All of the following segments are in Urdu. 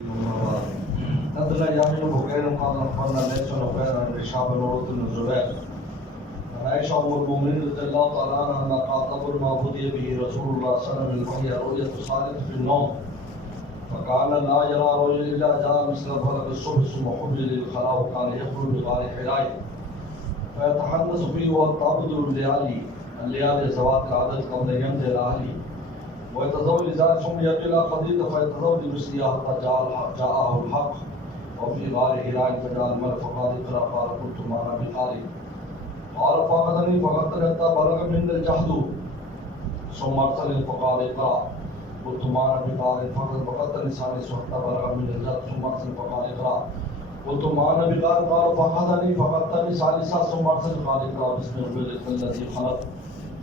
حدثنا يحيى بن بكير قال اخبرنا ليس بن بكير عن هشام بن عروة بن الزبير عن عائشة ام المؤمنين رضي الله تعالى عنها ان قال ما بدي به رسول الله صلى الله عليه وسلم وهي رؤية الصالح في النوم فكان لا يرى رجل الا جاء مثل فلق الصبح ثم حبل للخلاء وكان يخرج بغار حراء فيتحدث فيه وتعبد الليالي ذوات العدد قبل ان ينزل اهلي ويتزوج ذلك ثم يأتي إلى خديجة فيتزوج مثلها حتى جاءه الحق وفي غار حراء فجاء الملك فقال اقرأ قال قلت ما أنا بقارئ قال فأخذني فقتل حتى بلغ مني الجهد ثم أرسلني فقال اقرأ قلت ما أنا بقارئ فقتل لساني حتى بلغ مني الجهد ثم أرسلني فقال اقرأ قلت ما أنا بقارئ قال فأخذني فقتل ثالثا ثم أرسلني قال اقرأ بسم ربك الذي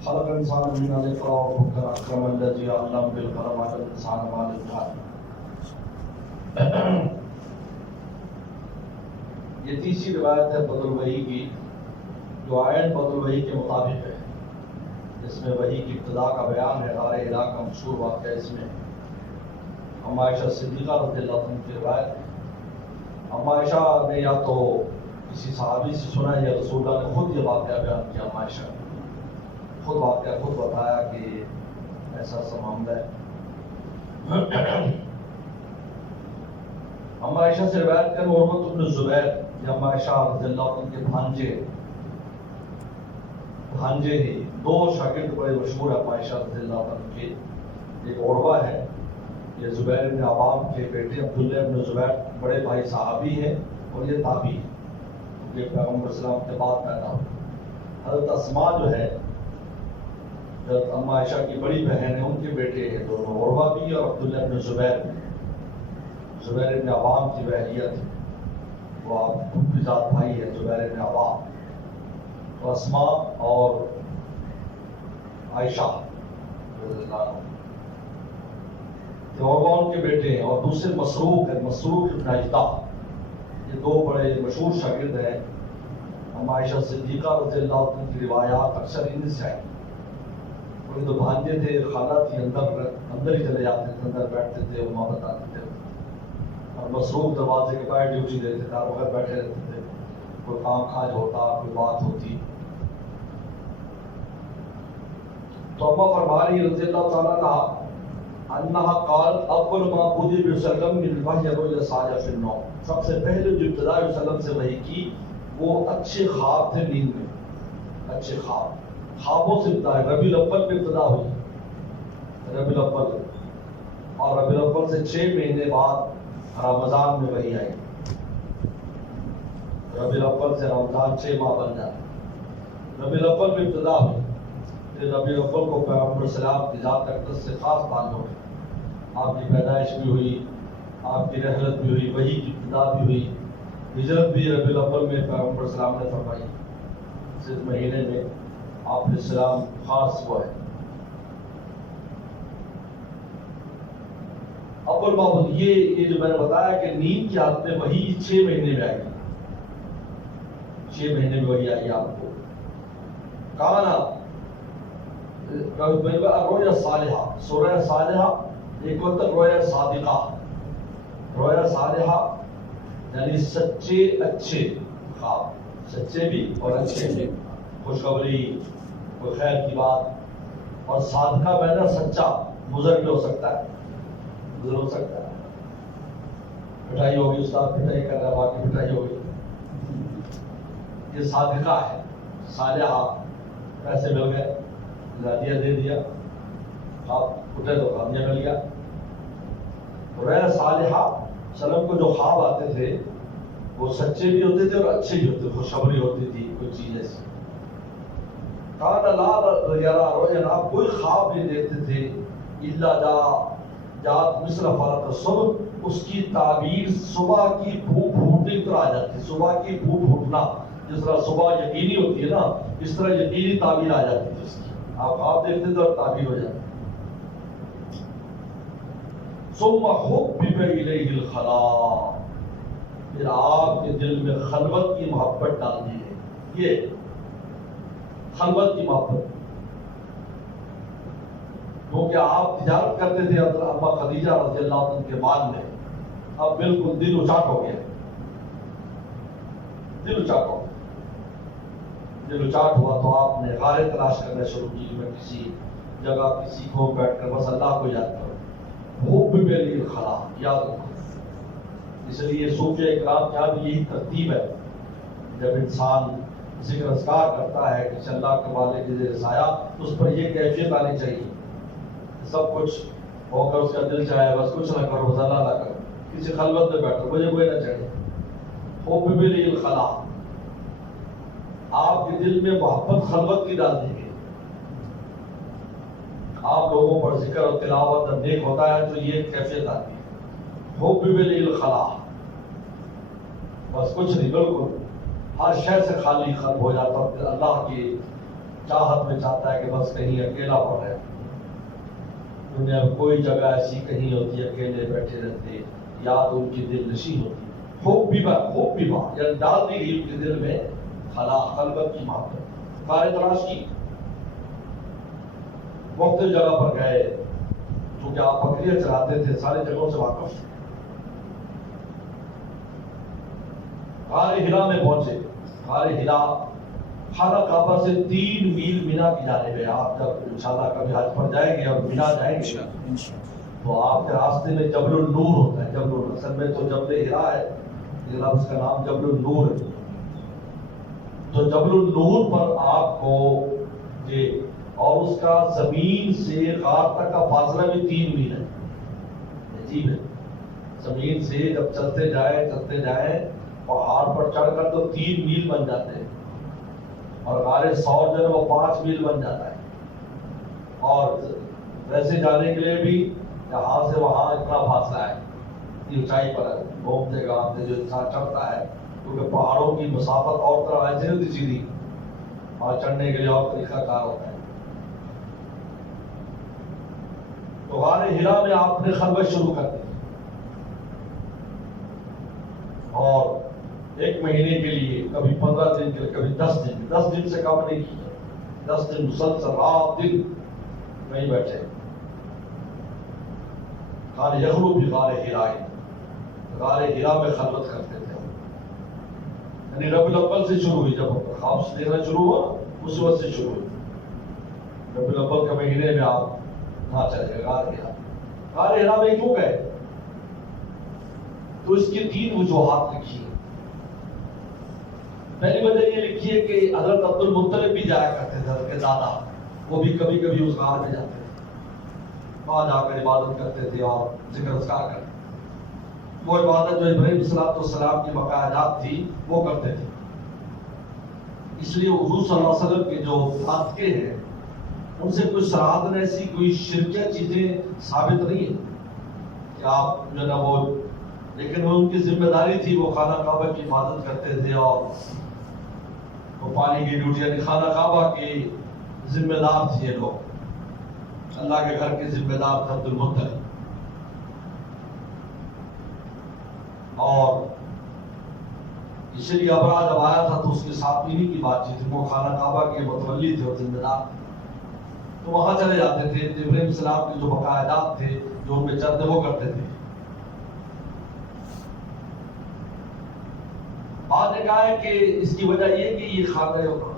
خلق الانسان من علق وربك الاكرم الذي علم بالقلم علم الانسان ما لم يعلم. یہ تیسری روایت ہے بدل وحی کی جو آئین بدل وحی کے مطابق ہے، جس میں وحی کی ابتدا کا بیان ہے. غار حراء کا مشہور واقعہ اس میں اما عائشہ صدیقہ رضی اللہ عنہ کی روایت ہے. اما عائشہ نے یا تو کسی صحابی سے سنا ہے یا رسول اللہ نے خود یہ واقعہ بیان کیا. اما عائشہ خود واقعہ خود بتایا کہ ایسا سا معاملہ ہے. اما عائشہ سے روایت کریں عروہ بن الزبیر یہ اما عائشہ رضی اللہ عنہ کے بھانجے ہی دو شاگرد بڑے مشہور ہیں اما عائشہ رضی اللہ عنہ کے. ایک عروہ ہے، یہ زبیر بن عوام کے بیٹے عبداللہ بن زبیر بڑے بھائی صحابی ہیں اور یہ تابعی ہیں، یہ پیغمبر صلی اللہ علیہ وسلم کے بعد پیدا ہوئے. حضرت اسماء جو ہے حضرت اما عائشہ کی بڑی بہن ہے، ان کے بیٹے ہیں دونوں، عروہ بھی اور عبداللہ بن زبیر بھی. زبیر بن عوام کی بہنیت ہے، وہ آپ کی ذات بھائی ہے زبیر بن عوام. تو اسماء اور عائشہ رضی اللہ عنہ عروہ ان کے بیٹے ہیں. اور دوسرے مسروق ہے، مسروق بن اجدع، یہ دو بڑے مشہور شاگرد ہیں. اما عائشہ صدیقہ رضی اللہ عنہ کی روایات اکثر ان سے ہیں. وہ تو بھانجے تھے، خالہ تھی، اندر ہی چلے جاتے تھے، اندر بیٹھتے تھے، وہاں بتاتے تھے. اور مسروق دروازے کے باہر ڈیوٹی دیتے تھے، وغیرہ بیٹھے رہتے تھے. کوئی کام کاج ہوتا، کوئی بات ہوتی. تو اما فرما رہی رضی اللہ تعالیٰ عنہ انہا قال اول ما بدی بسلم من الوحی رؤیا صالح فی النوم. سب سے پہلے جو ابتدا وسلم سے وحی کی وہ اچھے خواب تھے نیند میں. اچھے خوابوں سے ابتدا ہے. ربیع الاول میں ابتدا ہوئی، ربیع الاول، اور ربیع الاول سے 6 مہینے بعد رمضان میں وحی آئی. ربیع الاول سے رمضان 6 ماہ بن جاتا. ربیع الاول میں ابتدا ہوئی. ربیع الاول کو پیغمبر السلام کی ذات اقدس سے خاص تعلق ہے. آپ کی پیدائش بھی ہوئی، آپ کی رحلت بھی ہوئی، وحی کی ابتدا بھی ہوئی، ہجرت بھی ربیع الاول میں پیغمبر السلام نے فرمائی. اس مہینے میں آپ علیہ السلام خاص ہوا ہے. اول بابود یہ جو میں نے بتایا کہ نیند کی حالت میں وحی 6 مہینے میں آئی. 6 مہینے میں وحی آئی آپ کو. کانا رویا صالحہ، سورہ صالحہ ایک وقت رویا صادقہ. رویا صالحہ یعنی سچے اچھے خواب، سچے بھی اور اچھے بھی، خوشخبری، کوئی خیر کی بات. اور صادقہ معنی سچا، مضر بھی ہو سکتا ہے، مضر ہو سکتا ہے. پٹائی ہوگی، استاد پٹائی کر رہا ہے، باقی پٹائی ہوگی. یہ صادقہ ہے. صالحہ پیسے مل گئے، دیا دے دیا، خواب اٹھے تو کامیاب مل گیا. رویا صالحہ سلم کو جو خواب آتے تھے وہ سچے بھی ہوتے تھے اور اچھے بھی ہوتے، خوشخبری ہوتی تھی، کوئی چیز ایسی. کانا لا یرا رؤیا، آپ کوئی خواب نہیں دیکھتے تھے الا جات مثل فلق الصبح، اس کی تعبیر صبح کی بھوک پھوٹنے کی طرح آ جاتی. صبح کی بھوک پھوٹنا، جس طرح صبح یقینی ہوتی ہے نا، اس طرح یقینی تعبیر آ جاتی ہے اس کی. آپ خواب دیکھتے تھے اور تعبیر ہو جاتی. ثم حبب الیہ الخلاء، پھر آپ کے دل میں خلوت کی محبت ڈال دی ہے. یہ خلوت کی محبت، کیونکہ آپ تجارت کرتے تھے اما خدیجہ رضی اللہ عنہ کے بعد میں، اب بالکل دل اچاٹ ہو گیا، دل اچاٹ ہو گیا، دل اچاٹ ہوا تو آپ نے غاریں تلاش کرنا شروع کی. میں کسی جگہ کسی کو بیٹھ کر بس اللہ کو یاد کروں. حب بالخلا، یاد رکھو. اس لیے صوفیہ اکرام کیا بھی یہی ترتیب ہے. جب انسان ذکر اذکار کرتا ہے کہ اللہ کے والے کے ذریعے سایہ، اس پر یہ کیفیت آنی چاہیے سب کچھ ہو کر اس کا دل چاہے بس کچھ نہ کرو، بس اللہ نہ کرو، کسی خلوت میں بیٹھو، مجھے کوئی نہ چاہیے. حب بالخلا، آپ کے دل میں محبت خلوت کی ڈال دیں گے. آپ لوگوں پر ذکر اور تلاوت جب نیک ہوتا ہے تو یہ کیفیت آتی ہے. حب بالخلا، بس کچھ نہیں، بالکل ہر شے سے خالی قلب ہو جاتا ہے. اللہ کی چاہت میں چاہتا ہے کہ بس کہیں اکیلا پڑ رہے. دنیا میں کوئی جگہ ایسی کہیں ہوتی ہے اکیلے بیٹھے رہتے، یاد ان کی دل نشین ہوتی. حب بھی یعنی ڈال دی گئی ان کے دل میں خلا، خلوت کی محبت. غاریں تلاش کی، مختلف جگہ پر گئے، چونکہ آپ بکریاں چلاتے تھے، ساری جگہوں سے واقف تھے. غار ہرا میں پہنچے. غار ہرا خانہ کعبہ سے 3 میل مینا کی جانب ہے. آپ جب انشاءاللہ کبھی حج پر جائیں گے اور مینا جائیں گے تو آپ کے راستے میں جبل النور ہوتا ہے. جبل النور اصل میں تو جبل ہرا ہے، لیکن اب اس کا نام جبل النور ہے. تو جبل النور پر آپ کو یہ، اور اس کا زمین سے غار تک کا فاصلہ بھی 3 میل ہے. عجیب ہے، زمین سے جب چلتے جائیں پہاڑ پر چڑھ کر تو 3 میل بن جاتے ہیں، اور غار ثور جو ہے وہ 5 میل بن جاتا ہے. اور ویسے جانے کے لیے بھی یہاں سے وہاں اتنا فاصلہ ہے، اونچائی پر ہے. گھومتے گھامتے جو انسان چڑھتا ہے، کیونکہ پہاڑوں کی مسافت اور طرح ایسے نہیں ہوتی سیدھی، اور چڑھنے کے لیے اور طریقہ کار ہوتا ہے. تو غار ہرا میں آپ نے خلوت شروع کر دی، اور 1 مہینے کے لیے، کبھی 15 دن کے لیے، کبھی 10 دن سے کم نہیں کیا. 10 دن مسلسل رات دن وہیں بیٹھے. کان یخلو بھی غار ہرا، غار ہرا میں خلوت کرتے تھے. یعنی ربیع الاول سے شروع ہوئی، جب خواب سے دیکھنا شروع ہوا اس وقت سے شروع ہوئی. ربیع الاول کے مہینے میں آپ وہاں چلے گئے غار ہرا. غار ہرا میں کیوں گئے؟ تو اس کی 3 وجوہات لکھی. پہلی وجہ یہ لکھی ہے کہ حضرت عبد المطلب بھی جایا کرتے تھے، حضرت کے دادا، وہ بھی کبھی کبھی اس غار میں جاتے تھے، وہاں جا کر عبادت کرتے تھے اور ذکر اذکار کرتے تھے. وہ عبادت جو ابراہیم السلام کی باقاعدات تھی وہ کرتے تھے. اس لیے حضور صلی اللہ علیہ وسلم کے جو فاتحے ہیں ان سے کوئی صراحتاً ایسی کوئی شرکیہ چیزیں ثابت نہیں ہیں کہ آپ جو ہے نا وہ، لیکن وہ ان کی ذمہ داری تھی. وہ خانہ کعبہ کی حفاظت کرتے تھے، اور وہ پانی کی ڈیوٹی، یعنی خانہ کعبہ کی ذمہ دار تھے یہ لوگ. اللہ کے گھر کے ذمہ دار تھے عبد المطلب. اور اس لیے ابرا جب آیا تھا تو اس کے ساتھ انہیں کی بات چیت تھی. وہ خانہ کعبہ کے متولی تھے اور ذمہ دار تھے، تو وہاں چلے جاتے تھے. ابراہیم السلام کے جو باقاعدات تھے جو ان میں چلتے وہ کرتے تھے. بعد نے کہا ہے کہ اس کی وجہ یہ کہ یہ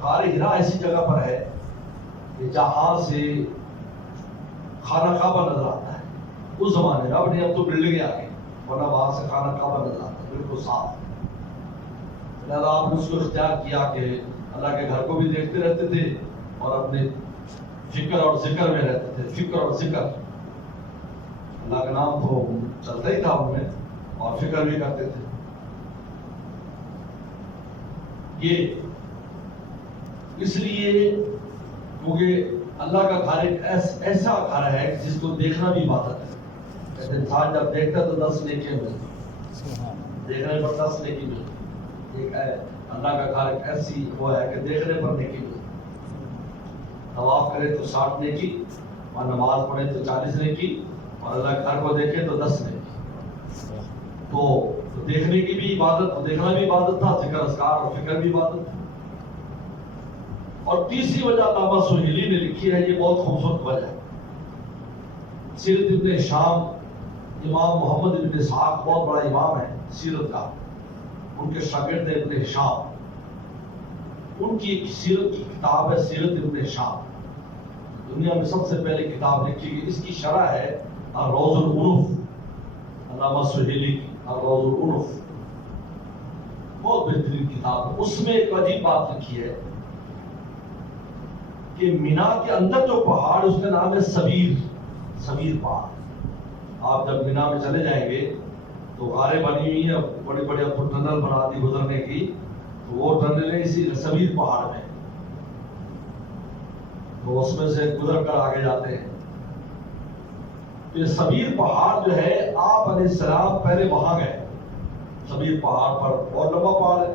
غار ہرا ایسی جگہ پر ہے کہ جہاں سے خانہ کعبہ نظر آتا ہے. اس زمانے میں، اب نہیں، اب تو بلڈنگیں آ گئی، ورنہ وہاں سے خانہ کعبہ نظر آتا ہے بالکل صاف. لہٰذا آپ نے اس کو اختیار کیا کہ اللہ کے گھر کو بھی دیکھتے رہتے تھے اور اپنے فکر اور ذکر میں رہتے تھے. فکر اور ذکر، اللہ کا نام تو چلتا ہی تھا ان میں، اور فکر بھی کرتے تھے. یہ اس لیے کیونکہ اللہ کا گھر ایک ایسا گھر ہے جس کو دیکھنا بھی عبادت ہے. انسان جب دیکھتا تو 10 نیکیاں ملتی، دیکھنے پر 10 نیکی ملتی. ایک ہے اللہ کا گھر ایک ایسی وہ ہے کہ دیکھنے پر نیکی ملتی. طواف کرے تو 60 نیکی، اور نماز پڑھے تو 40 نیکی، اور اللہ کے گھر کو دیکھے تو 10 نیکی. تو دیکھنے کی بھی عبادت، دیکھنا بھی عبادت تھا، ذکر اذکار اور فکر بھی عبادت تھا. اور تیسری وجہ علامہ سہیلی نے لکھی ہے، یہ بہت خوبصورت وجہ ہے. سیرت ابن ہشام امام محمد ابن اسحاق بہت بڑا امام ہے سیرت کا، ان کے شاگرد ہیں ابن ہشام، ان کی ایک سیرت کی کتاب ہے سیرت ابن ہشام، دنیا میں سب سے پہلے کتاب لکھی گئی، اس کی شرح ہے الروض العنف، علامہ سہیلی کی الروض العنف، بہت بہترین کتاب ہے۔ اس میں ایک عجیب بات لکھی ہے کہ مینا کے اندر جو پہاڑ اس کا نام ہے سبیر پہاڑ۔ آپ جب مینا میں چلے جائیں گے تو غاریں بنی ہوئی ہیں، بڑی بڑی ٹنل بنا دی گزرنے کی، تو وہ ٹنلیں اسی سبیر پہاڑ میں، تو اس میں سے گزر کر آگے جاتے ہیں۔ تو یہ سبیر پہاڑ جو ہے، آپ علیہ السلام پہلے وہاں گئے، سبیر پہاڑ پر بہت لمبا پہاڑ ہے،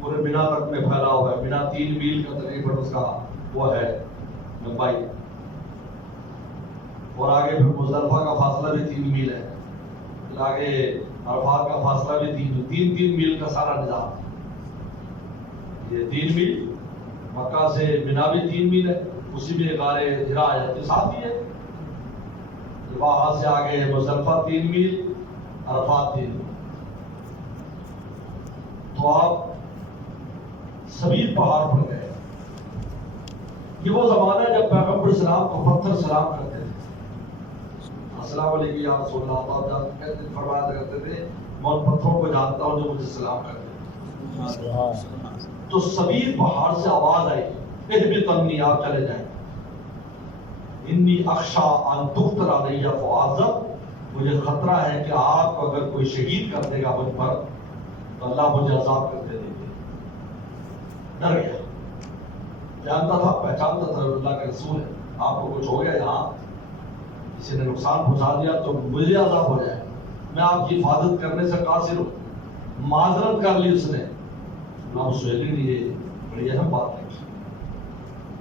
پورے مینا تک میں پھیلا ہوا ہے، مینا 3 میل کا تقریباً اس کا وہ ہے لمبائی، اور آگے پھر مزدلفہ کا فاصلہ بھی 3 میل ہے، پھر آگے عرفات کا فاصلہ بھی 3 میل کا سارا نظام، یہ 3 میل مکہ سے مینا بھی 3 میل ہے، اسی میں غار ہرا آ جاتی ہے، ساتھ ہی ہے، وہاں سے آگے مزدلفہ 3 میل، عرفات 3 میل۔ تو آپ سبیر پہاڑ پر گئے، یہ وہ زمانہ ہے جب پیغمبر اسلام کو پتھر سلام کرتے تھے، السلام علیکم یا رسول اللہ، تو آپ کہتے فرمایا کرتے تھے میں ان پتھروں کو جانتا ہوں جو مجھے سلام کرتے ہیں۔ تو سبیر پہاڑ سے آواز آئی اہبطنی، آپ چلے جائیں، انی اخشا ان تقتل علی فاعذب، مجھے خطرہ ہے کہ آپ کو اگر کوئی شہید کر دے گا مجھ پر تو اللہ مجھے عذاب کر دے گا۔ ڈر گیا، جانتا تھا، پہچانتا تھا اللہ کا رسول ہے، آپ کو کچھ ہو گیا یہاں، کسی نے نقصان پہنچا دیا تو مجھے عذاب ہو جائے، میں آپ کی حفاظت کرنے سے قاصر ہوں۔ معذرت کر لی اس نے، امام سہیلی نے یہ بڑی اہم بات رکھی۔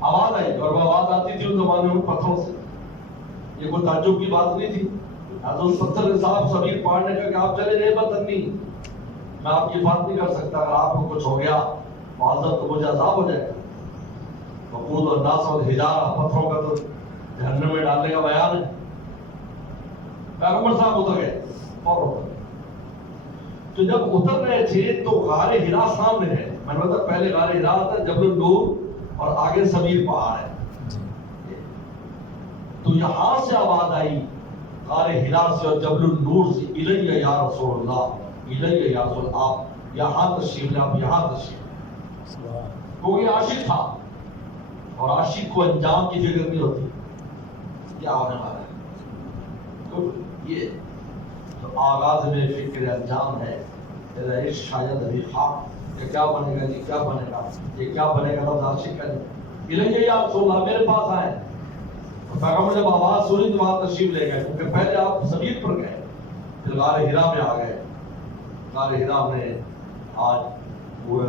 آواز آئی، اور وہ آواز آتی تھی ان زمانے میں پتھروں سے، یہ کوئی تعجب کی بات نہیں تھی۔ حضرت پتھر صاحب سبیر پہاڑ نے کہا کہ آپ چلے جائیں بدتنی، میں آپ کی حفاظت نہیں کر سکتا، اگر آپ کو کچھ ہو گیا معذرت تو مجھے عذاب ہو جائے گا۔ وقود الناس والحجارہ، پتھروں کا تو جہنم میں ڈالنے کا بیان ہے۔ پیغمبر صاحب اتر گئے، اور تو جب اتر رہے تھے تو غار ہرا سامنے ہے، میں نے بتایا پہلے غار ہرا آتا ہے، جبل النور، اور آگے سبیر پہاڑ ہے۔ تو یہاں سے آواز آئی غار ہرا سے اور جبل النور سے، الیہ یا رسول اللہ، الیہ یا رسول اللہ، آپ یہاں تشریف لیں، آپ یہاں تشریف لیں۔ کیونکہ عاشق تھا، اور عاشق کو انجام کی فکر نہیں ہوتی، کیا ہونے والا ہے۔ تو یہ تو آغاز میں فکر انجام ہے، تیرا عشق شاید ابھی خواب، یہ کیا بنے گا جی، کیا بنے گا، یہ کیا بنے گا، لفظ عاشق کا نہیں۔ الیہ یا رسول اللہ، میرے پاس آئے، پیغمبر جب آواز سنی تو وہاں تشریف لے گئے، کیونکہ پہلے آپ سبیر پر گئے، پھر غار ہرا میں آ گئے۔ غار ہرا میں آج وہ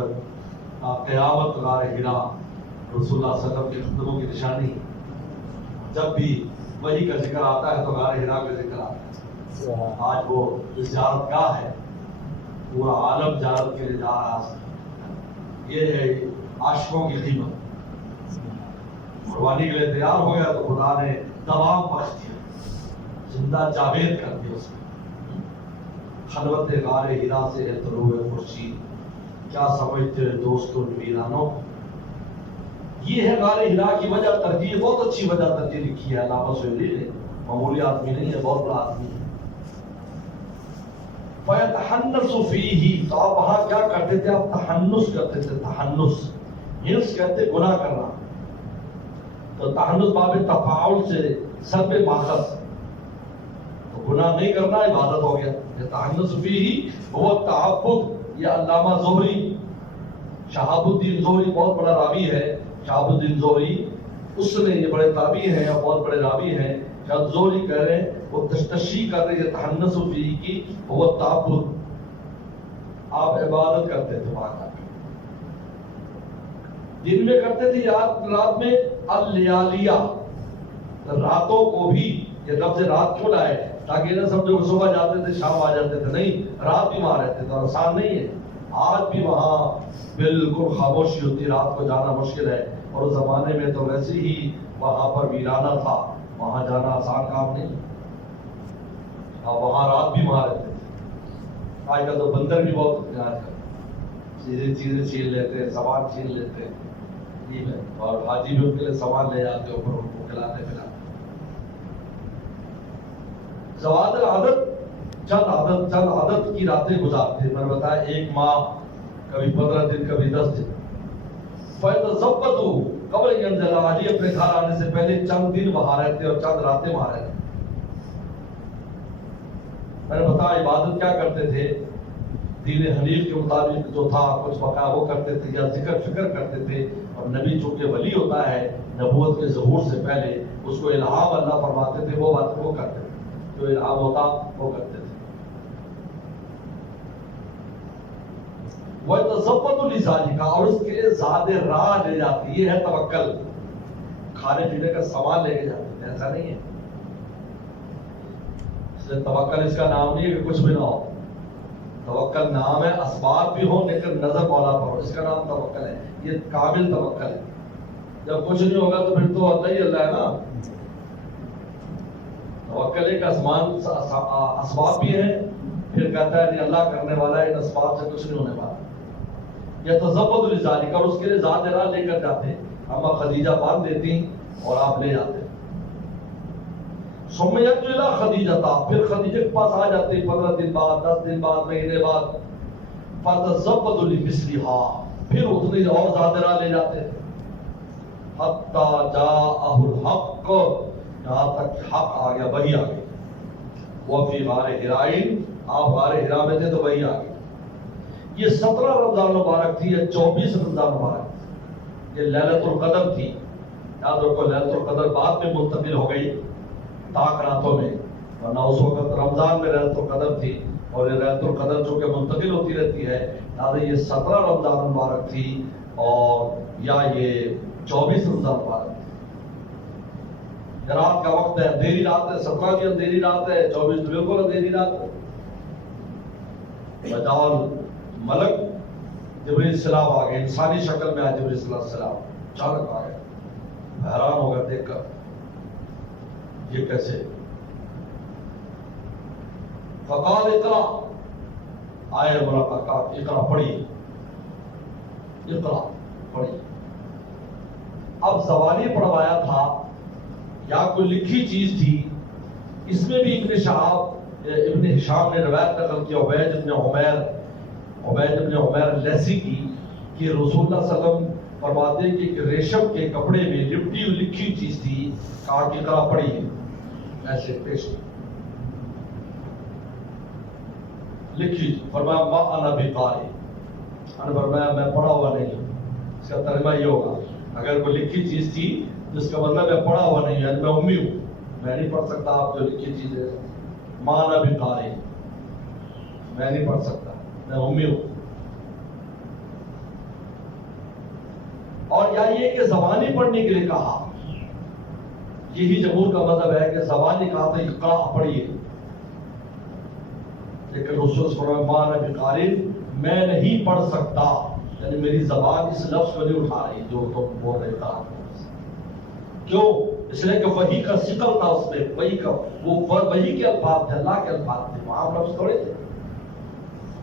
قیامت، غار ہرا رسول اللہ صلی اللہ علیہ وسلم کے قدموں کی نشانی، جب بھی وحی کا ذکر آتا ہے تو غار ہرا کا ذکر آتا ہے۔ آج وہ زیارت گاہ ہے، پورا عالم زیارت کے لیے جا رہا ہے۔ یہ ہے عاشقوں کی قیمت، قربانی کے لیے تیار ہو گیا تو خدا نے دوام بخش دیا، زندہ جاوید کر دیا اس میں۔ خلوت غار ہرا سے ہے طلوع خورشید، کیا سمجھتے ہیں دوستوں ویرانوں، یہ ہے غار ہرا کی وجہ ترجیح، بہت اچھی وجہ ترجیح لکھی ہے علامہ سہیلی نے، معمولی آدمی نہیں ہے، بہت بڑا آدمی ہے۔ فَيَتَحَنَّسُ فِيهِ، تو آپ وہاں کیا کرتے تھے، آپ تحنس کرتے تھے، تحنس، ہنس کہتے گناہ کرنا، تو تحنس باب تفاعل سے سر پہ ماخذ، تو گناہ نہیں کرنا عبادت ہو گیا۔ تحنس فیہ وہ تعبد، یہ علامہ زہری، شہاب الدین زہری بہت بڑا راوی ہے، شہاب الدین زہری، اس نے، یہ بڑے تابعی ہیں اور بہت بڑے راوی ہیں، شاید زہری کہہ رہے ہیں، وہ تشریح کر رہے ہیں تحنس فیہ کی، وہ تعبد، آپ عبادت کرتے تھے وہاں کا، دن میں کرتے تھے، رات میں الیالیہ، راتوں کو بھی، یہ لفظ رات کیوں لائے، تاکہ نہ سمجھو کہ صبح جاتے تھے شام آ جاتے تھے، نہیں، رات بھی وہاں رہتے تھے، اور آسان نہیں ہے، آج بھی وہاں بالکل خاموشی ہوتی، رات کو جانا مشکل ہے، اور اس زمانے میں تو ویسے ہی وہاں پر ویرانہ تھا، وہاں جانا آسان کام نہیں۔ اور وہاں رات بھی وہاں رہتے تھے. آج کل تو بندر بھی بہت ہوتے ہیں. آج کل چیزیں چھین لیتے ہیں, سامان چھین لیتے ہیں, ٹھیک ہے, اور حاجی بھی ان کے لیے سامان لے جاتے ہیں اوپر, ان کو کھلاتے پلاتے. زوال العادت چند عادت کی راتیں گزارتے. میں نے بتایا 1 ماہ, کبھی 15 دن, کبھی 10 دن. فَيَتَزَوَّدُوا قبل ينزل علی, اپنے گھر آنے سے پہلے چند دن وہاں رہتے اور چند راتیں وہاں رہتے. میں نے بتایا عبادت کیا کرتے تھے, دین حنیف کے مطابق جو تھا کچھ بقا وہ کرتے تھے, یا ذکر فکر کرتے تھے. اور نبی چونکہ ولی ہوتا ہے, نبوت کے ظہور سے پہلے اس کو الہام اللہ فرماتے تھے, وہ باتیں وہ کرتے تھے, جو الہام ہوتا وہ کرتے تھے. وَيَتَزَوَّدُ لِذَلِكَ, اور اس کے لیے زیادہ راہ لے جاتی. یہ ہے توکل, کھانے پینے کا سامان لے کے جاتے ہیں, ایسا نہیں ہے. اس لیے توکل اس کا نام نہیں ہے کہ کچھ بھی نہ ہو. توکل نام ہے, اسباب بھی ہو لیکن نظر مولا پر ہو, اس کا نام توکل ہے. یہ کامل توکل ہے. جب کچھ نہیں ہوگا تو پھر تو اللہ ہی اللہ ہے نا. توکل ایک اسباب بھی ہے, پھر کہتا ہے نہیں اللہ کرنے والا ہے, ان اسباب سے کچھ نہیں ہونے والا. یہ تزود لذالک, اور اس کے لیے ذات راہ لے کر جاتے. اما خدیجہ باندھ دیتی اور آپ لے جاتے. سمیت جو خدیجہ تھا, پھر خدیجہ کے پاس آ جاتے 15 دن بعد, 10 دن بعد, مہینے بعد. فتزود لمثلها, پھر اتنی اور زیادہ راہ لے جاتے. حتی جاءہ الحق, یہاں تک حق آ گیا, وحی آ گئی. وہ فی غار حراء, آپ غار حراء میں تھے تو وحی آ گئی. یہ 17 رمضان مبارک تھی, یا 24 رمضان مبارک تھی. یہ لیلۃ القدر تھی. یاد رکھو لیلۃ القدر بعد میں منتقل ہو گئی طاق راتوں میں, ورنہ اس وقت رمضان میں لیلۃ القدر تھی. اور یہ لیلۃ القدر چونکہ منتقل ہوتی رہتی ہے, لہٰذا یہ 17 رمضان مبارک تھی, اور یا یہ 24 رمضان مبارک تھی. رات کا وقت ہے, اندھیری رات ہے. 17 کی اندھیری رات ہے, 24 بالکل اندھیری رات ہے. بجال ملک جبریل السلام آ گئے, انسانی شکل میں آئے جبریل السلام, اچانک آ گئے. حیران ہو گئے دیکھ کر, یہ کیسے؟ فقال اقرا, آئے ملاقات, اقرا پڑھی, اقرا پڑھی. اب زبانی پڑھوایا تھا یا کوئی لکھی چیز تھی, اس میں بھی ابن ہشام نے روایت نقل کی عبید ابن عمیر لیسی کی, کہ رسول اللہ صلی اللہ علیہ وسلم فرماتے ہیں کہ ریشم کے کپڑے میں لپٹی ہوئی لکھی چیز تھی, کہا کہ اقرا پڑھی, ایسے پیش لکھی. فرمایا ما انا بقاری, فرمایا میں پڑھا ہوا نہیں ہوں. اس کا ترجمہ یہ ہوگا, اگر کوئی لکھی چیز تھی تو اس کا مطلب میں پڑھا ہوا نہیں ہوں, میں امی ہوں, میں نہیں پڑھ سکتا آپ جو لکھی چیزیں. ما انا بقاری, میں نہیں پڑھ سکتا, میں امی ہوں. اور یا یہ کہ زبانی پڑھنے کے لیے کہا, یہی جمہور کا مذہب ہے کہ زبانی کہا تو اقرا پڑھیے, لیکن رسول صلی اللہ علیہ وسلم ما انا بقاری, میں نہیں پڑھ سکتا, یعنی میری زبان اس لفظ کو نہیں اٹھا رہی جو تم بول رہے تھا. کیوں؟ اس لیے کہ وحی کا ثقل تھا اس میں, وحی کا, وہ وحی کے الفاظ تھے, اللہ کے الفاظ تھے, وہاں لفظ تھوڑے تھے.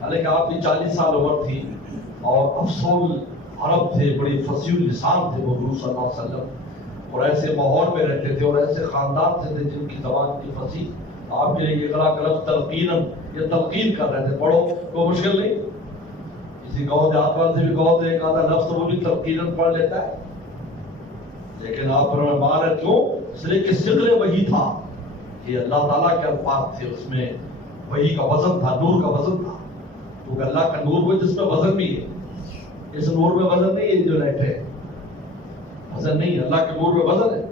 حالانکہ آپ کی 40 سال عمر تھی, اور افصول عرب تھے, بڑی فصیح اللسان تھے وہ حضور صلی اللہ علیہ وسلم, اور ایسے ماحول میں رہتے تھے, اور ایسے خاندان سے تھے جن کی زبان کی فصیح. آپ کے لیے اقرا کا لفظ تلقیناً, یہ تلقین کر رہے تھے, پڑھو, کوئی مشکل نہیں. کسی گاؤں دیہات والے سے بھی کہو تو ایک آدھا لفظ وہ بھی تلقیناً پڑھ لیتا ہے. لیکن آپ پر مان ہے کیوں؟ اس لیے کہ صدر وحی تھا, کہ اللہ تعالیٰ کے الفاظ تھے, اس میں وحی کا وزن تھا, نور کا وزن تھا. کیونکہ اللہ کا نور وہ جس میں وزن بھی ہے, اس نور میں وزن نہیں ہے جو لیٹے ہے, وزن نہیں ہے. اللہ کے نور میں وزن ہے.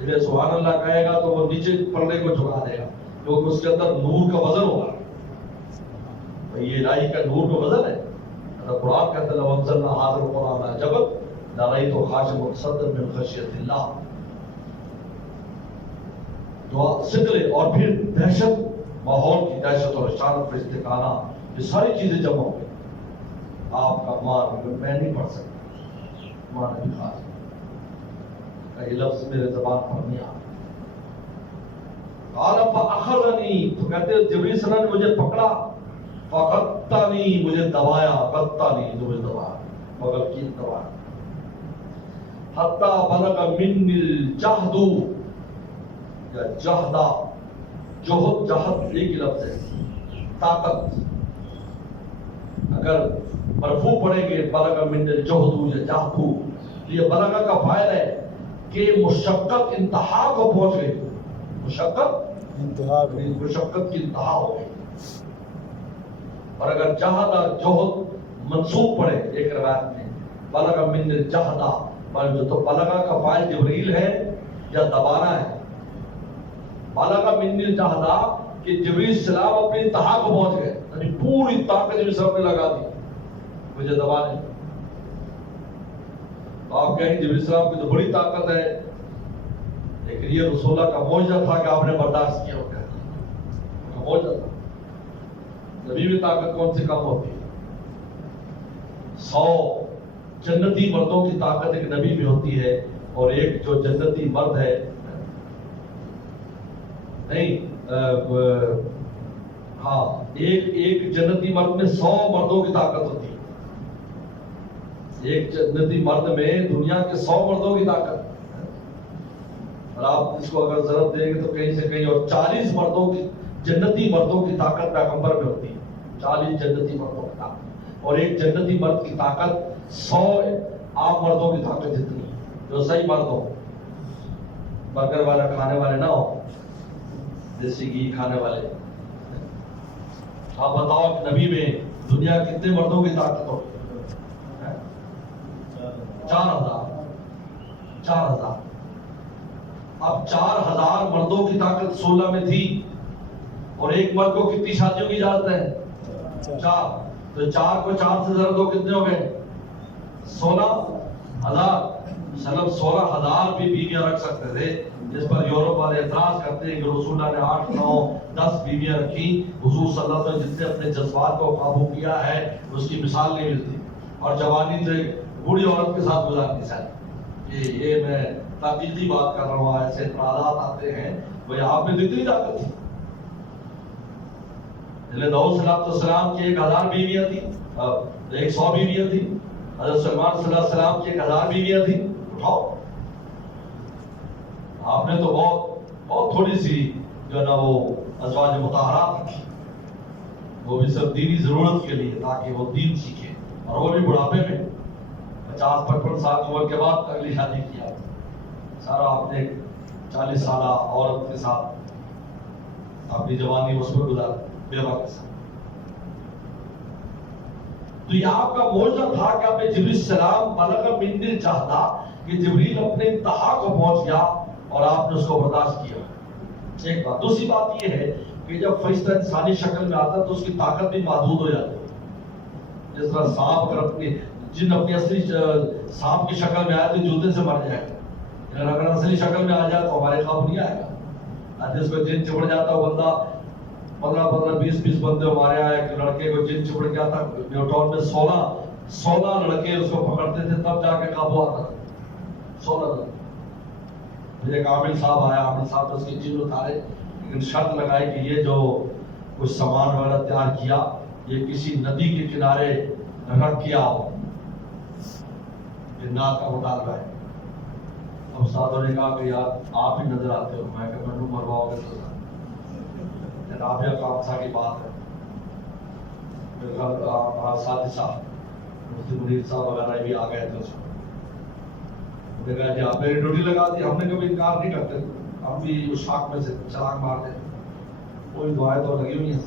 جب سبحان اللہ کہے گا تو وہ نیچے پردے کو جھکا دے گا, کیونکہ اس کے اندر نور کا وزن ہوگا. یہ الہی کا نور میں وزن ہے. قرآن کہتا ہے لو انزلنا هذا القرآن على جبل لرأيته خاشعا متصدعا من خشية الله. جو سدرے اور پھر دہشت, ماحول کی دہشت اور اشارت پر استقامہ, یہ ساری چیزیں جمع ہو گئی. آپ کا مان میں نہیں پڑھ سکتا, مان نہیں خاص, یہ لفظ میرے زبان پر نہیں آ. قال فاخذنی، تو کہتے ہیں جبریل صلی اللہ علیہ وسلم نے مجھے پکڑا، فقطنی، مجھے دبایا، قطنی جو مجھے دبایا، بغل کی دبایا، حتی بلغ منی الجہد، یا جہدہ، جہد، جہد ایک ہی لفظ ہے، طاقت، اگر مرفوع پڑھیں گے بلغ من الجہد یا جہدو، یہ بلغ کا فاعل ہے کہ مشقت انتہا کو پہنچ گئی، مشقت مشقت کی انتہا ہو گئی. اور اگر جہد جہد منصوب پڑھے ایک روایت میں بلغ من الجہدہ، تو بلغ کا فاعل جبریل ہے یا دبانا ہے. بلغ من الجہدہ کہ جبریل السلام اپنی انتہا کو پہنچ گئے، یعنی پوری طاقت جبریل السلام نے لگا دی مجھے دبانے. آپ کہیں جبریل السلام کی تو بڑی طاقت ہے، لیکن یہ رسول اللہ کا معجزہ تھا کہ آپ نے برداشت کیا ہوگا، معجزہ تھا. نبی میں طاقت کون سے کم ہوتی ہے؟ 100 جنتی مردوں کی طاقت ایک نبی میں ہوتی ہے، اور ایک جو جنتی مرد ہے نہیں ہاں ایک جنتی مرد میں 100 مردوں کی طاقت ہوتی ہے. ایک جنتی مرد میں دنیا کے 100 مردوں کی طاقت، اور آپ اس کو اگر ضرورت دیں گے تو کہیں سے کہیں، اور 40 مردوں کی جنتی مردوں کی طاقت پیغمبر میں ہوتی ہے، 40 جنتی مردوں کی طاقت، اور ایک جنتی مرد کی طاقت 100 عام مردوں کی طاقت جتنی ہے، جو صحیح مرد ہو، برگر والا کھانے والے نہ ہو، دیسی گھی کھانے والے. آپ بتاؤ کہ نبی میں دنیا کتنے مردوں کی طاقت ہو؟ 4000. اب 4000 مردوں کی طاقت 16 میں تھی، اور ایک مرد کو کتنی شادیوں کی اجازت ہے؟ 4. تو 4 کو 4 سے ضرب دو، کتنے ہو گئے؟ 16000. 16000 بھی بیویاں رکھ سکتے تھے، جس پر یورپ والے اعتراض کرتے ہیں کہ رسول اللہ نے 8 9 10 بیویاں رکھی. حضور صلی اللہ علیہ وسلم جتنے اپنے جذبات کو قابو کیا ہے اس کی مثال نہیں ملتی. اور جوانی سے بوڑھی عورت کے ساتھ گزارتی ساری، یہ میں تحقیقی بات کر رہا ہوں. ایسے اعتراضات آتے ہیں، وہ آپ میں اتنی طاقت تھی. داؤد صلی اللہ علیہ وسلم کی 1000 بیویاں تھیں، 100 بیویاں تھیں. حضرت سلمان صلی اللہ علیہ وسلم کی 1000 بیویاں تھیں. اٹھاؤ، آپ نے تو بہت تھوڑی سی جو ہے نا وہ ازواج مطہرات رکھی، وہ بھی صرف دینی ضرورت کے لیے، تاکہ وہ دین سیکھے، اور وہ بھی بڑھاپے میں 50-55 سال کی عمر کے بعد اگلی شادی کیا. سارا آپ نے 40 سالہ عورت کے ساتھ اپنی جوانی اس پر گزار، بیوہ کے ساتھ. تو یہ آپ کا معجزہ تھا کہ آپ نے جبریل السلام بلغ من الجہدہ کہ جبریل اپنے انتہا کو پہنچ گیا اور آپ نے اس کو برداشت کیا. ایک بات. دوسری بات یہ ہے کہ جب فرشتہ انسانی شکل میں آتا تو اس کی طاقت بھی محدود ہو جاتی ہے. جس طرح سانپ اگر اپنی اصلی سانپ کی شکل میں آئے تو جوتے سے مر جائے گا، اگر اصلی شکل میں آ جائے تو ہمارے قابو نہیں آئے گا. جس کو جن چبڑ جاتا ہے بندہ 15-20 بندے ہمارے یہاں ایک لڑکے کو جن چبڑ گیا تھا نیوٹن میں 16 لڑکے اس کو پکڑتے تھے تب جا کے قابو آتا تھا. 16 لڑکے. ایک عامل صاحب آیا، عامل صاحب نے اس کی جن اتارے، لیکن شرط لگائی کہ یہ جو کچھ سامان وغیرہ تیار کیا یہ کسی ندی کے کنارے رکھ کیا ہو. جنات کا مطالبہ ہے. اب استادوں نے کہا کہ یار آپ ہی نظر آتے ہو. میں کہ میں مرواؤ گے تو رابعہ خامسہ کی بات ہے. ساتھی صاحب مفتی منیر صاحب وغیرہ بھی آ گئے تھے. اس نے کہا جی آپ میری ڈیوٹی لگا دی. ہم نے کبھی انکار نہیں کرتے، ہم بھی اس شاخ میں سے چھلانگ مارتے. کوئی دعائیں تو لگی ہوئی ہیں.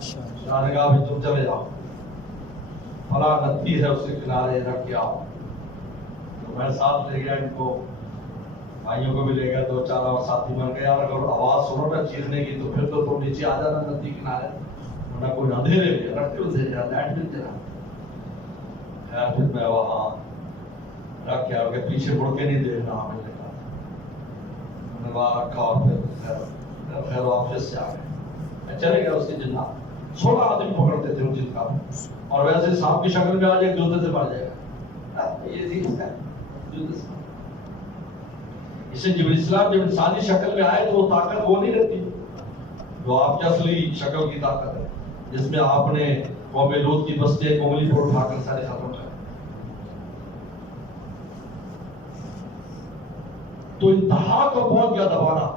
شاہ نے کہا بھی تم چلے جاؤ، فلاں ندی ہے اس کے کنارے رکھ کے آؤ. تو میں ساتھ لے گیا ان کو، بھائیوں کو بھی لے گیا. 2-4 اور ساتھی بن گئے. یار اگر آواز سنو نا چیخنے کی تو پھر تو تم نیچے آ جانا ندی کنارے، ورنہ کوئی اندھیرے میں رکھتے ہوئے لائٹ بھی دینا. خیر پھر میں وہاں رکھ کے آگے پیچھے مڑ کے نہیں دیکھنا. ہمیں نے کہا میں نے وہاں رکھا اور پھر خیر واپس سے آ گئے. چلے گیا. اس کے جنات 16 آدمی پکڑتے تھے جن کا، اور ویسے سانپ کی شکل میں آ جائے جوتے سے مر جائے گا. یہ چیز ہے جوتے سے. اس سے جبریل السلام جب انسانی شکل میں آئے تو وہ طاقت وہ نہیں رہتی. جو آپ کی اصلی شکل کی طاقت ہے، جس میں آپ نے قوم لوط کی بستی ایک انگلی پر اٹھا کر سارے ختم کر. تو انتہا کو پہنچ گیا دبانا.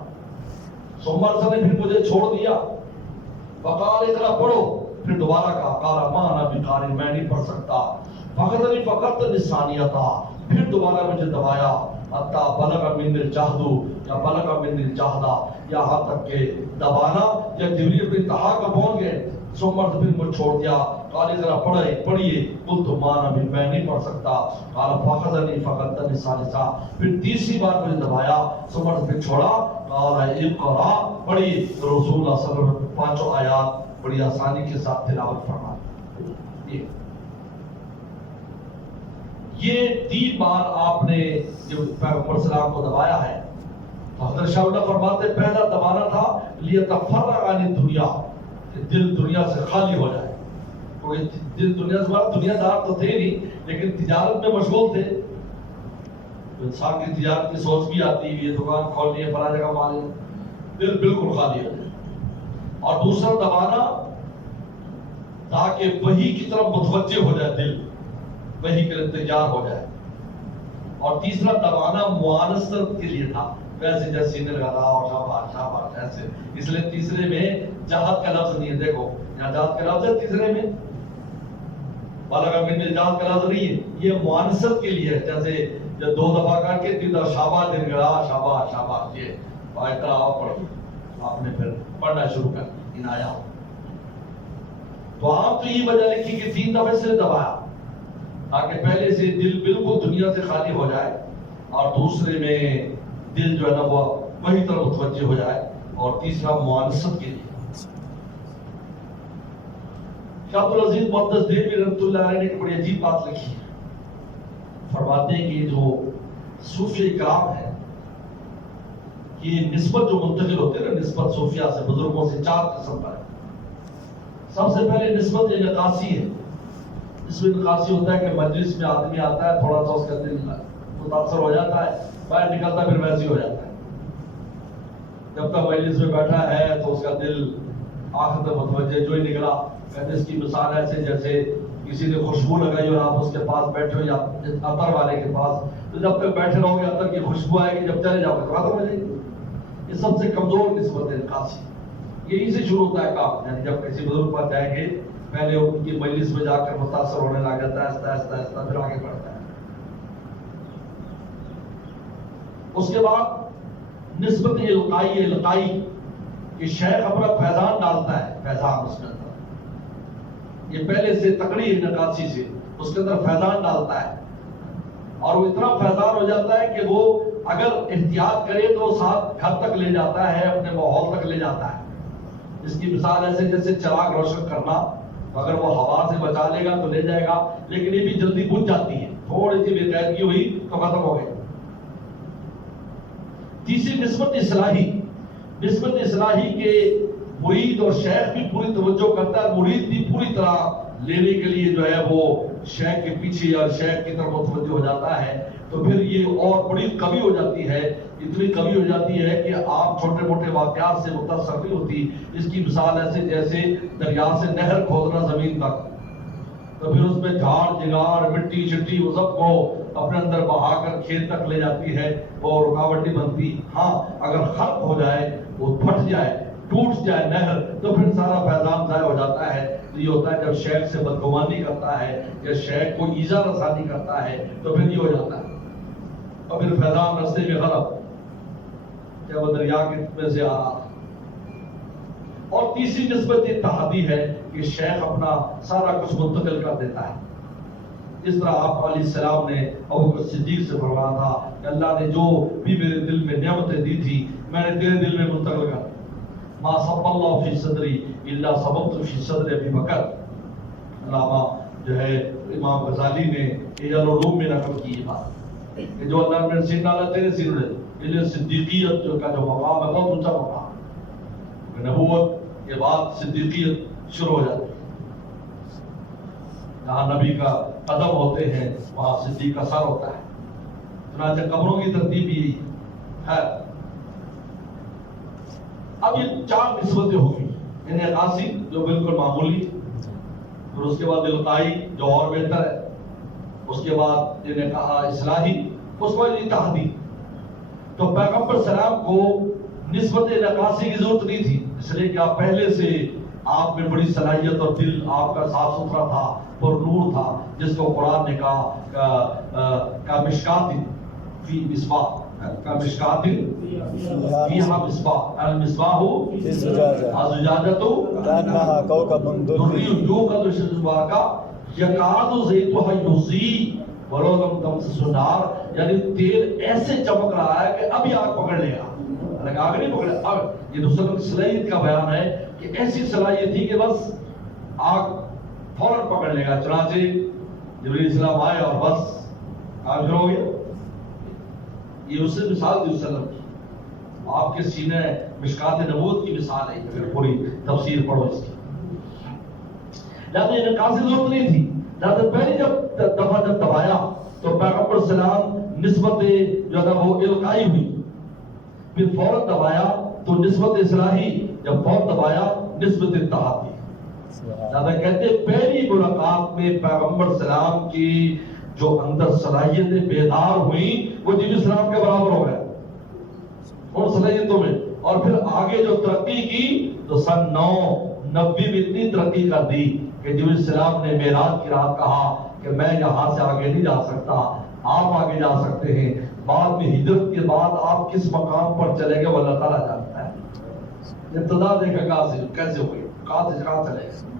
سوموار نے پھر مجھے چھوڑ دیا. وقال اقرا پڑھو. پھر دوبارہ کہا قال ما انا بقاری، میں نہیں پڑھ سکتا. فقط فقط لسانیتا، پھر دوبارہ مجھے دبایا. حتی بلغ من الجہد یا بلغ من الجہدہ، یہاں تک کہ دبانا یا جبریل اپنی انتہا کو پہنچ گئے. سوموار پھر مجھے چھوڑ دیا. قال اقرا پڑھیے. قلت ما انا، میں نہیں پڑھ سکتا. قال فاخذني فقط لسانیتا، پھر تیسری بار مجھے دبایا. سوموار پھر چھوڑا. قال اقرا، پڑھیے. رسول اللہ صلی اللہ علیہ وسلم پانچوں آیات بڑی آسانی کے ساتھ تلاوت فرمائی. یہ 3 بار آپ نے جو پیغمبر سلام کو دبایا ہے. حضرت شاہ اللہ فرماتے پہلا دبانا تھا لیتفرغ عن الدنیا، کہ دل دنیا سے خالی ہو جائے. دل دنیا سے، دنیا دار تو تھے نہیں لیکن تجارت میں مشغول تھے. انسان کی تجارت کی سوچ بھی آتی ہے، یہ دکان کھولنی ہے، فلاں جگہ مالے، دل بالکل خالی ہو جائے. اور دوسرا دبانا تاکہ وحی کی طرف متوجہ ہو جائے دل، وحی کے لیے تیار ہو جائے. اور تیسرا دبانا معانست کے لیے تھا، ویسے جیسے سینے لگا اور شاباش شاباش ایسے. اس لیے تیسرے میں جہاد کا لفظ نہیں ہے. دیکھو یہاں جہاد کا لفظ ہے تیسرے میں، بالغ من الجہد کا لفظ نہیں ہے. یہ معانست کے لیے ہے. جیسے جب 2 دفعہ کر کے 3 دفعہ شاباش دن گڑا شاباش شاباش، یہ آیتہ آپ نے پھر پڑھنا شروع کر ان آیا. تو آپ تو یہ وجہ لکھی کہ 3 دفعہ سے دبایا تاکہ پہلے سے دل بالکل دنیا سے خالی ہو جائے، اور دوسرے میں دل جو ہے نا وہ وہی طرف متوجہ ہو جائے، اور تیسرا معانست کے لیے. شاہ عبدالعزیز محدث دہلوی رحمۃ اللہ علیہ نے ایک بڑی عجیب بات لکھی ہے. فرماتے ہیں کہ جو صوفی کرام ہے، یہ نسبت جو منتقل ہوتے ہیں نا، نسبت صوفیہ سے بزرگوں سے 4 قسم پر ہے. سب سے پہلے نسبت انعکاسی ہے. اس میں انعکاسی ہوتا ہے کہ مجلس میں آدمی آتا ہے، تھوڑا سا اس کا دل متاثر ہو جاتا ہے، باہر نکلتا پھر ویسے ہی ہو جاتا ہے. جب تک مجلس میں بیٹھا ہے تو اس کا دل آخر تک متوجہ. جو ہی نکلا، کہتے اس کی مثال ایسے جیسے کسی نے خوشبو لگائی اور آپ اس کے پاس بیٹھے ہو یا عطر والے کے پاس، تو جب تک بیٹھے رہو گے عطر کی خوشبو آئے گی، جب چلے جاؤ گے ختم ہو جائے گی. یہ سب سے کمزور نسبت ہے انعکاسی. یہی سے شروع ہوتا ہے کام. یعنی جب کسی بزرگ پر جائیں گے، پہلے ان کی مجلس میں جا کر متاثر ہونے لگ جاتا ہے، آہستہ آہستہ آہستہ پھر آگے بڑھتا ہے. اس کے بعد نسبت القائی کہ شیخ اپنا فیضان ڈالتا ہے، فیضان اس کے اندر، یہ پہلے سے تکڑی انعکاسی سے اس کے اندر فیضان ڈالتا ہے، اور وہ اتنا فیضان ہو جاتا ہے کہ وہ اگر احتیاط کرے تو ساتھ گھر تک لے جاتا ہے، اپنے ماحول تک لے جاتا ہے. اس کی مثال ایسے جیسے چراغ روشن کرنا، اگر وہ ہوا سے بچا لے گا تو لے جائے گا، لیکن یہ بھی جلدی بجھ جاتی ہے، تھوڑی سی بے قاعدگی ہوئی تو ختم ہو گئی. تیسری نسبت اصلاحی. نسبت اصلاحی کے مرید اور شیخ بھی پوری توجہ کرتا ہے، مرید بھی پوری طرح لینے کے لیے جو ہے وہ شیخ کے پیچھے اور شیخ کی طرف متوجہ ہو جاتا ہے. تو پھر یہ اور بڑی کمی ہو جاتی ہے، اتنی کمی ہو جاتی ہے کہ آپ چھوٹے موٹے واقعات سے متاثر نہیں ہوتی. اس کی مثال ایسے جیسے دریا سے نہر کھودنا زمین تک، تو پھر اس میں جھاڑ جگاڑ مٹی شٹی وہ سب کو اپنے اندر بہا کر کھیت تک لے جاتی ہے، اور رکاوٹ نہیں بنتی. ہاں اگر خرق ہو جائے، وہ پھٹ جائے، ٹوٹ جائے نہر، تو پھر سارا فیضان ضائع ہو جاتا ہے. تو یہ ہوتا ہے جب شیخ سے بدگمانی کرتا ہے یا شیخ کو ایذا رسانی کرتا ہے تو پھر یہ ہو جاتا ہے، اور پھر فیضان رستے میں غلط جب وہ دریا کے میں سے آ رہا. اور تیسری نسبت اتحادی ہے کہ شیخ اپنا سارا کچھ منتقل کر دیتا ہے. اس طرح آپ علیہ السلام نے ابو بکر صدیق سے فرمایا تھا کہ اللہ نے جو بھی میرے دل میں نعمتیں دی تھی میں نے تیرے دل میں منتقل کر دی. ما صب اللہ فی صدری الا صببت فی صدر ابی بکر. علامہ جو ہے امام غزالی نے اجل العلوم میں نقل کی یہ بات کہ جو اللہ نے سینہ ڈالا تیرے سینے میں. یہ صدیقیت کا جو مقام ہے بہت اونچا مقام ہے. نبوت کے بعد صدیقیت شروع ہو جاتی ہے. جہاں نبی کا قدم ہوتے ہیں وہاں صدیق کا سر ہوتا ہے. چنانچہ قبروں کی ترتیب بھی ہے. اب یہ 4 نسبتیں ہوگی، یعنی عکاسی جو بالکل معمولی، پھر اس کے بعد القائی جو اور بہتر ہے، اس کے بعد جنہیں کہا اصلاحی، اس کے بعد اتحادی۔ تو پیغمبر سلام کو نسبت نقاسی کی ضرورت نہیں تھی، اس لیے کہ آپ پہلے سے آپ میں بڑی صلاحیت اور دل آپ کا صاف ستھرا تھا، پر نور تھا، جس کو قرآن نے کہا کا مشکات فی مصباح، کا مشکات فیہا مصباح، المصباح الزجاجۃ کأنہا کوکب درّی یوقد شمسها یکاد زیتها یضیء ولو لم تمسسہ نار، یعنی تیل ایسے چمک رہا ہے کہ ابھی آگ پکڑ لے گا، لیکن آگ نہیں پکڑے۔ اب یہ دوسرے کی صلاحیت کا بیان ہے کہ ایسی صلاحیت تھی کہ بس آگ فوراً پکڑ لے گا۔ چنانچہ جبرائیل السلام آئے اور بس آگ شروع ہو گیا۔ یہ اس سے مثال دی وسلم کی، آپ کے سینے مشکات نبوت کی مثال ہے، اگر پوری تفسیر پڑھو اس کی۔ لہذا انعکاس کی ضرورت نہیں تھی، لہذا پہلی دفعہ جب دبایا تو پیغمبر السلام نسبت جو ہے وہ القائی ہوئی، پھر فوراً دبایا تو نسبت اصلاحی، جب فوراً دبایا نسبت اتحادی۔ لہذا کہتے ہیں پہلی ملاقات میں پیغمبر السلام کی جو اندر صلاحیتیں بیدار ہوئیں وہ جبرائیل السلام کے برابر ہو گئے ان صلاحیتوں میں، اور پھر آگے جو ترقی کی تو سن 990 میں اتنی ترقی کر دی کہ جبرائیل السلام نے معراج کی رات کہا کہ میں یہاں سے آگے نہیں جا سکتا، آپ آگے جا سکتے ہیں۔ بعد میں ہجرت کے بعد آپ کس مقام پر چلے گئے وہ اللہ تعالیٰ جانتا ہے۔ ابتدا دیکھا کہاں سے کیسے ہوئی، کہاں سے کہاں چلے گئے۔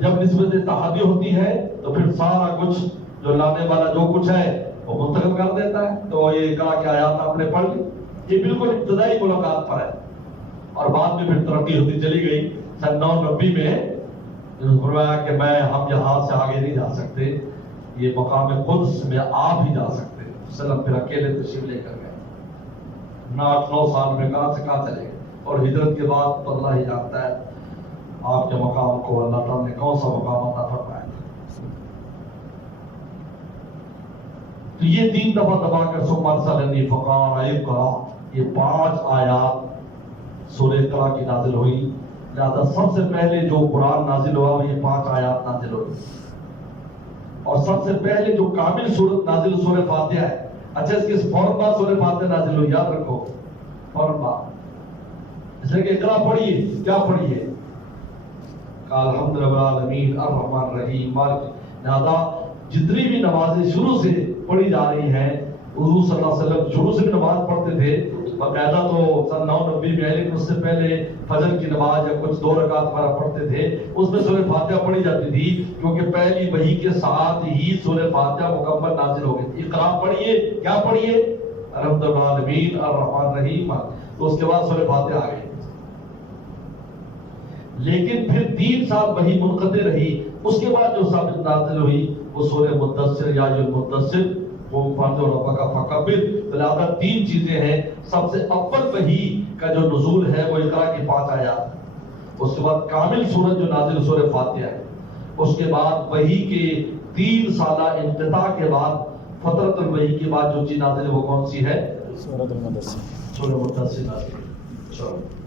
جب نسبت اتحادی ہوتی ہے تو پھر سارا کچھ جو لانے والا جو کچھ ہے وہ منتقل کر دیتا ہے۔ تو یہ کہا کہ آیات آپ نے پڑھ لی، یہ بالکل ابتدائی ملاقات پر ہے، اور بعد میں پھر ترقی ہوتی چلی گئی۔ سن 990 میں فرمایا کہ ہم یہاں سے آگے نہیں جا سکتے، یہ مقام قدس میں آپ ہی جا سکتے ہیں۔ وسلم پھر اکیلے تشریف لے کر گئے، 8-9 سال میں کہاں سے کہاں چلے گئے، اور ہجرت کے بعد تو اللہ ہی جانتا ہے آپ کے مقام کو اللہ تعالیٰ نے کون سا مقام عطا فرمایا۔ تو یہ 3 دفعہ دبا کر ثم ارسلنی فقال اقرأ، یہ 5 آیات سورہ اقرا کی نازل ہوئی۔ لہذا سب سے پہلے جو قرآن نازل ہوا وہ یہ 5 آیات نازل ہوئی، اور سب سے پہلے جو کامل سورت نازل سورہ فاتحہ ہے۔ اچھا اس کے فوراً بعد سورہ فاتحہ نازل ہوئی، یاد رکھو فوراً بعد، اس لیے کہ اقرا پڑھیے، کیا پڑھیے؟ الحمد للہ العالمین الرحمن الرحیم مالک۔ لہذا جتنی بھی نمازیں شروع سے پڑھی جا رہی ہیں، حضور صلی اللہ علیہ وسلم شروع سے بھی نماز پڑھتے تھے باقاعدہ، تو سن 990 میں ہے، لیکن اس سے پہلے فجر کی نماز یا کچھ 2 رکعت ہمارا پڑھتے تھے، اس میں سورہ فاتحہ پڑھی جاتی تھی، کیونکہ پہلی وحی کے ساتھ ہی سورہ فاتحہ مکمل نازل ہو گئی تھی۔ اقرا پڑھیے، کیا پڑھیے؟ الحمد للہ العالمین الرحمن الرحیم، تو اس کے بعد سورہ فاتحہ آ گئی۔ لیکن پھر 3 سال وحی منقطع رہی، اس کے بعد جو ثابت نازل ہوئی وہ سورہ مدثر یا المدثر، وہ فرض و ربک فکبر۔ لہذا 3 چیزیں ہیں، سب سے اول وحی کا جو نزول ہے وہ اقرا کی 5 آیات، اس کے بعد کامل سورت جو نازل سورہ فاتحہ ہے، اس کے بعد وحی کے 3 سالہ انقطاع کے بعد فترۃ الوحی کے بعد جو چیز نازل ہے وہ کون سی ہے؟ سورۃ المدثر، سورہ مدثر نازل۔